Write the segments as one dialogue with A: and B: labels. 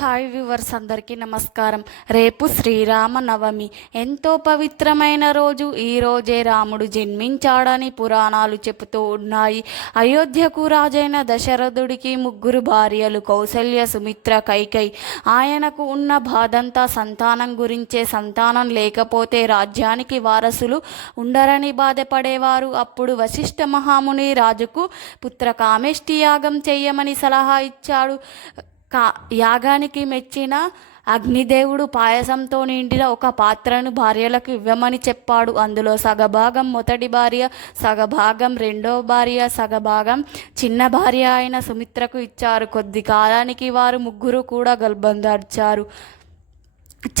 A: Hi viewers అందరికీ నమస్కారం. రేపు శ్రీరామ నవమి ఎంతో పవిత్రమైన రోజు. ఈ రోజే రాముడు జన్మించాడని పురాణాలు చెబుతూ ఉన్నాయి. అయోధ్యకు రాజైన దశరథుడికి ముగ్గురు భార్యలు కౌసల్య సుమిత్ర కైకై. ఆయనకు ఉన్న బాధంతా సంతానం గురించే సంతానం లేకపోతే రాజ్యానికి వారసులు ఉండరని బాధపడేవారు. అప్పుడు వశిష్ఠ మహాముని రాజుకు పుత్ర కామేష్టి యాగం చెయ్యమని సలహా ఇచ్చాడు. కా యాగానికి మెచ్చిన అగ్నిదేవుడు పాయసంతో నిండిన ఒక పాత్రను భార్యలకు ఇవ్వమని చెప్పాడు. అందులో సగభాగం మొదటి భార్య సగభాగం రెండో భార్య సగభాగం చిన్న భార్య అయిన సుమిత్రకు ఇచ్చారు. కొద్ది కాలానికి వారు ముగ్గురు కూడా గర్భందార్చారు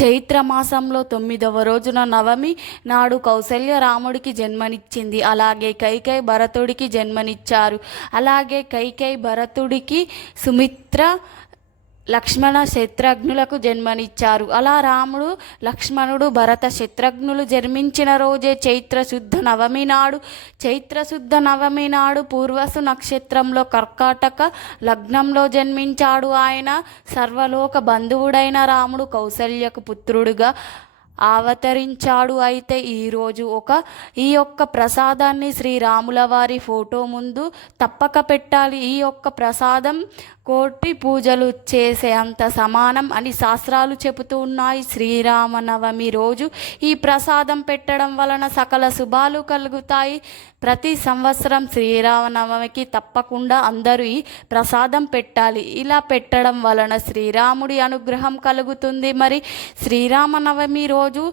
A: చైత్ర మాసంలో తొమ్మిదవ రోజున నవమి నాడు కౌశల్య రాముడికి జన్మనిచ్చింది. అలాగే కైకై భరతుడికి జన్మనిచ్చారు. అలాగే కైకై భరతుడికి సుమిత్ర లక్ష్మణ శత్రుఘ్నులకు జన్మనిచ్చారు. అలా రాముడు లక్ష్మణుడు భరత శత్రుఘ్నులు జన్మించిన రోజే చైత్రశుద్ధ నవమి నాడు చైత్రశుద్ధ నవమి నాడు పూర్వసు నక్షత్రంలో కర్కాటక లగ్నంలో జన్మించాడు ఆయన. సర్వలోక బంధువుడైన రాముడు కౌసల్యకు పుత్రుడుగా అవతరించాడు. అయితే ఈరోజు ఒక ఈ యొక్క ప్రసాదాన్ని శ్రీరాముల వారి ఫోటో ముందు తప్పక పెట్టాలి. ఈ యొక్క ప్రసాదం కోటి పూజలు చేసే అంత సమానం అని శాస్త్రాలు చెబుతూ ఉన్నాయి. శ్రీరామనవమి రోజు ఈ ప్రసాదం పెట్టడం వలన సకల శుభాలు కలుగుతాయి. ప్రతి సంవత్సరం శ్రీరామనవమికి తప్పకుండా అందరూ ఈ ప్రసాదం పెట్టాలి. ఇలా పెట్టడం వలన శ్రీరాముడి అనుగ్రహం కలుగుతుంది. మరి శ్రీరామనవమి రోజు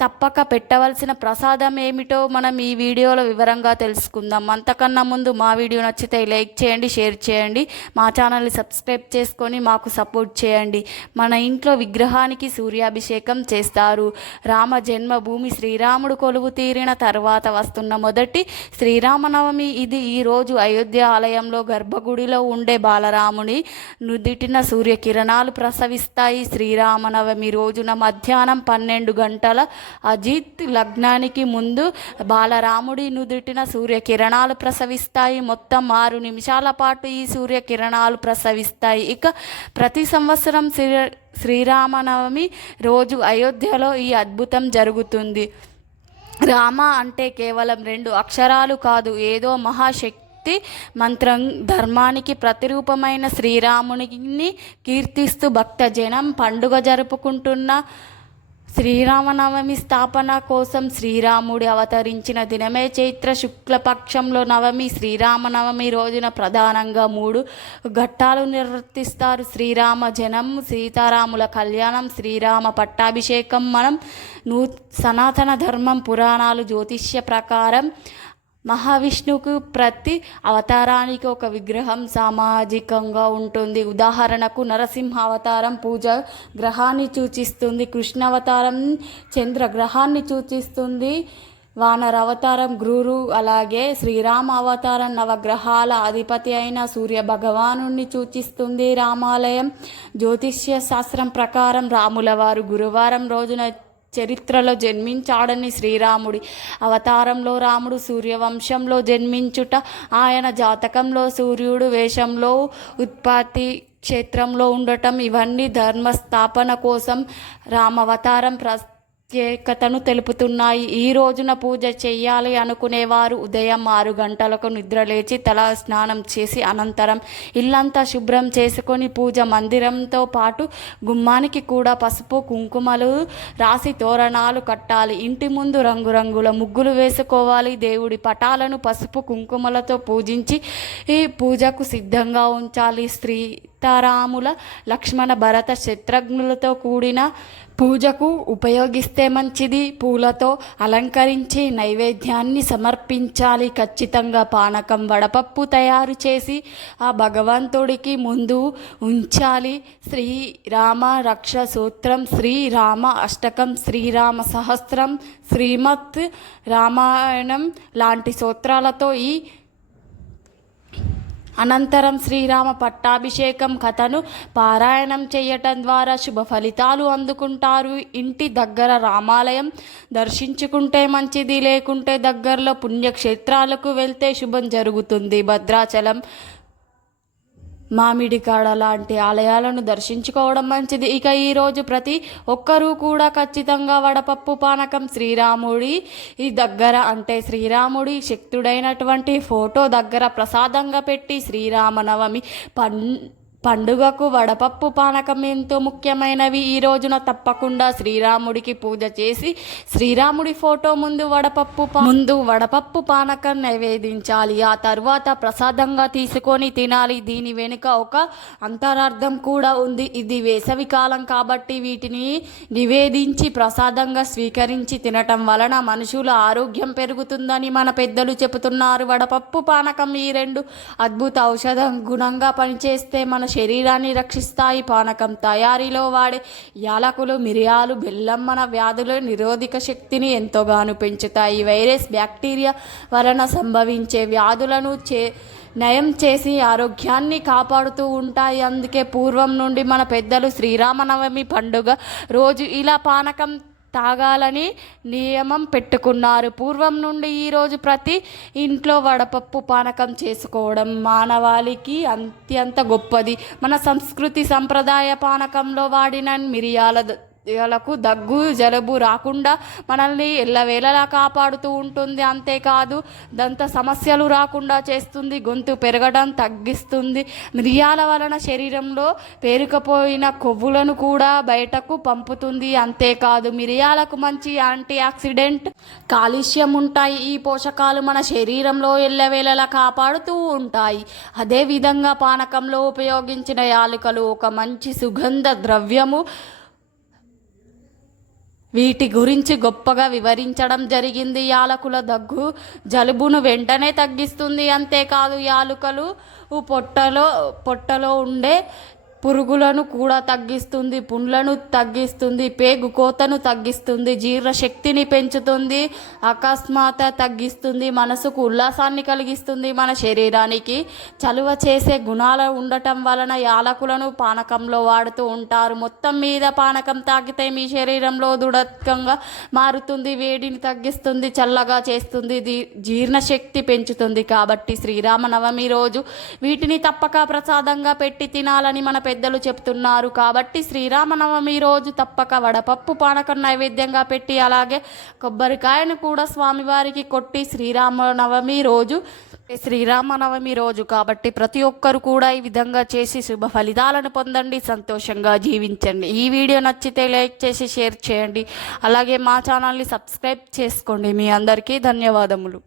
A: తప్పక పెట్టవలసిన ప్రసాదం ఏమిటో మనం ఈ వీడియోలో వివరంగా తెలుసుకుందాం. అంతకన్నా ముందు మా వీడియో నచ్చితే లైక్ చేయండి షేర్ చేయండి. మా ఛానల్ని సబ్స్క్రైబ్ చేసుకొని మాకు సపోర్ట్ చేయండి. మన ఇంట్లో విగ్రహానికి సూర్యాభిషేకం చేస్తారు. రామ జన్మభూమి శ్రీరాముడు కొలువు తీరిన తర్వాత వస్తున్న మొదటి శ్రీరామనవమి ఇది ఈరోజు అయోధ్య ఆలయంలో గర్భగుడిలో ఉండే బాలరాముని నుదిటిన సూర్యకిరణాలు ప్రసవిస్తాయి. శ్రీరామనవమి రోజున మధ్యాహ్నం పన్నెండు గంటల అజిత్ లగ్నానికి ముందు బాలరాముడి నుదుటిన సూర్యకిరణాలు ప్రసవిస్తాయి. మొత్తం ఆరు నిమిషాల పాటు ఈ సూర్యకిరణాలు ప్రసవిస్తాయి. ఇక ప్రతి సంవత్సరం శ్రీ శ్రీరామనవమి రోజు అయోధ్యలో ఈ అద్భుతం జరుగుతుంది. రామ అంటే కేవలం రెండు అక్షరాలు కాదు ఏదో మహాశక్తి మంత్రం ధర్మానికి ప్రతిరూపమైన శ్రీరాముని కీర్తిస్తూ భక్తజనం పండుగ జరుపుకుంటున్న శ్రీరామనవమి స్థాపన కోసం శ్రీరాముడి అవతరించిన దినమే చైత్ర శుక్లపక్షంలో నవమి. శ్రీరామనవమి రోజున ప్రధానంగా మూడు ఘట్టాలు నిర్వర్తిస్తారు. శ్రీరామ జనం సీతారాముల కళ్యాణం శ్రీరామ పట్టాభిషేకం మనం నూ సనాతన ధర్మం పురాణాలు జ్యోతిష్య ప్రకారం మహావిష్ణువుకు ప్రతి అవతారానికి ఒక విగ్రహం సామాజికంగా ఉంటుంది. ఉదాహరణకు నరసింహ అవతారం పూజ గ్రహాన్ని సూచిస్తుంది కృష్ణ అవతారం చంద్రగ్రహాన్ని సూచిస్తుంది వానర అవతారం గురువు అలాగే శ్రీరామ అవతారం నవగ్రహాల అధిపతి అయిన సూర్య భగవాను సూచిస్తుంది రామాలయం. జ్యోతిష్య శాస్త్రం ప్రకారం రాముల వారు గురువారం రోజున చరిత్రలో జన్మించాడని శ్రీరాముడి. అవతారంలో రాముడు సూర్యవంశంలో జన్మించుట ఆయన జాతకంలో సూర్యుడు వేషంలో ఉత్పత్తి క్షేత్రంలో ఉండటం ఇవన్నీ ధర్మ స్థాపన కోసం రామవతారం ప్రత్యేకతను తెలుపుతున్నాయి. ఈ రోజున పూజ చేయాలి అనుకునేవారు ఉదయం ఆరు గంటలకు నిద్రలేచి తల స్నానం చేసి అనంతరం ఇల్లంతా శుభ్రం చేసుకొని పూజ మందిరంతో పాటు గుమ్మానికి కూడా పసుపు కుంకుమలు రాసి తోరణాలు కట్టాలి. ఇంటి ముందు రంగురంగుల ముగ్గులు వేసుకోవాలి. దేవుడి పటాలను పసుపు కుంకుమలతో పూజించి ఈ పూజకు సిద్ధంగా ఉంచాలి. స్త్రీ సీతారాముల లక్ష్మణ భరత శత్రుఘ్నులతో కూడిన పూజకు ఉపయోగిస్తే మంచిది. పూలతో అలంకరించి నైవేద్యాన్ని సమర్పించాలి. ఖచ్చితంగా పానకం వడపప్పు తయారు చేసి ఆ భగవంతుడికి ముందు ఉంచాలి. శ్రీరామ రక్ష సూత్రం శ్రీరామ అష్టకం శ్రీరామ సహస్రం శ్రీమత్ రామాయణం లాంటి సూత్రాలతో ఈ అనంతరం శ్రీరామ పట్టాభిషేకం కథను పారాయణం చేయటం ద్వారా శుభ ఫలితాలు అందుకుంటారు. ఇంటి దగ్గర రామాలయం దర్శించుకుంటే మంచిది లేకుంటే దగ్గరలో పుణ్యక్షేత్రాలకు వెళ్తే శుభం జరుగుతుంది. భద్రాచలం మామిడికాడ లాంటి ఆలయాలను దర్శించుకోవడం మంచిది. ఇక ఈరోజు ప్రతి ఒక్కరూ కూడా ఖచ్చితంగా వడపప్పు పానకం శ్రీరాముడి ఈ దగ్గర అంటే శ్రీరాముడి శక్తుడైనటువంటి ఫోటో దగ్గర ప్రసాదంగా పెట్టి శ్రీరామనవమి పన్ పండుగకు వడపప్పు పానకం ఎంతో ముఖ్యమైనవి. ఈ రోజున తప్పకుండా శ్రీరాముడికి పూజ చేసి శ్రీరాముడి ఫోటో ముందు వడపప్పు ముందు వడపప్పు పానకం నైవేదించాలి ఆ తర్వాత ప్రసాదంగా తీసుకొని తినాలి. దీని వెనుక ఒక అంతరార్థం కూడా ఉంది. ఇది వేసవి కాలం కాబట్టి వీటిని నివేదించి ప్రసాదంగా స్వీకరించి తినటం వలన మనుషుల ఆరోగ్యం పెరుగుతుందని మన పెద్దలు చెబుతున్నారు. వడపప్పు పానకం ఈ రెండు అద్భుత ఔషధం గుణంగా పనిచేస్తే మన శరీరాన్ని రక్షిస్తాయి పానకం తయారీలో వాడే యాలకులు మిరియాలు బెల్లం మన వ్యాధుల నిరోధక శక్తిని ఎంతోగాను పెంచుతాయి. వైరస్ బ్యాక్టీరియా వలన సంభవించే వ్యాధులను చే నయం చేసి ఆరోగ్యాన్ని కాపాడుతూ ఉంటాయి. అందుకే పూర్వం నుండి మన పెద్దలు శ్రీరామనవమి పండుగ రోజు ఇలా పానకం తాగాలని నియమం పెట్టుకున్నారు. పూర్వం నుండి ఈరోజు ప్రతి ఇంట్లో వడపప్పు పానకం చేసుకోవడం మానవాళికి అత్యంత గొప్పది. మన సంస్కృతి సంప్రదాయ పానకంలో వాడిన మిరియాల వాళ్ళకు దగ్గు జలుబు రాకుండా మనల్ని ఎల్లవేళలా కాపాడుతూ ఉంటుంది. అంతేకాదు దంత సమస్యలు రాకుండా చేస్తుంది. గొంతు పెరగడం తగ్గిస్తుంది. మిరియాల వలన శరీరంలో పేరుకపోయిన కొవ్వులను కూడా బయటకు పంపుతుంది. అంతేకాదు మిరియాలకు మంచి యాంటీ ఆక్సిడెంట్ కాలుష్యం ఉంటాయి. ఈ పోషకాలు మన శరీరంలో ఎల్లవేళలా కాపాడుతూ ఉంటాయి. అదేవిధంగా పానకంలో ఉపయోగించిన యాలకులు ఒక మంచి సుగంధ ద్రవ్యము. వీటి గురించి గొప్పగా వివరించడం జరిగింది యాలకుల దగ్గు. జలుబును వెంటనే తగ్గిస్తుంది అంతేకాదు యాలుకలు. పొట్టలో పొట్టలో ఉండే పురుగులను కూడా తగ్గిస్తుంది పుండ్లను తగ్గిస్తుంది పేగు కోతను తగ్గిస్తుంది జీర్ణశక్తిని పెంచుతుంది అకస్మాత తగ్గిస్తుంది మనసుకు ఉల్లాసాన్ని కలిగిస్తుంది మన శరీరానికి చలువ చేసే గుణాలు ఉండటం వలన యాలకులను పానకంలో వాడుతూ ఉంటారు. మొత్తం మీద పానకం తాగితే మీ శరీరంలో దృఢత్వంగా మారుతుంది వేడిని తగ్గిస్తుంది చల్లగా చేస్తుంది జీర్ణశక్తి పెంచుతుంది. కాబట్టి శ్రీరామనవమి రోజు వీటిని తప్పక ప్రసాదంగా పెట్టి తినాలని మన పెద్దలు చెప్తున్నారు కాబట్టి శ్రీరామనవమి రోజు తప్పక వడపప్పు పానకం నైవేద్యంగా పెట్టి అలాగే కొబ్బరికాయను కూడా స్వామివారికి కొట్టి శ్రీరామనవమి రోజు శ్రీరామనవమి రోజు కాబట్టి ప్రతి ఒక్కరు కూడా ఈ విధంగా చేసి శుభ ఫలితాలను పొందండి సంతోషంగా జీవించండి. ఈ వీడియో నచ్చితే లైక్ చేసి షేర్ చేయండి. అలాగే మా ఛానల్ని సబ్స్క్రైబ్ చేసుకోండి. మీ అందరికీ ధన్యవాదములు.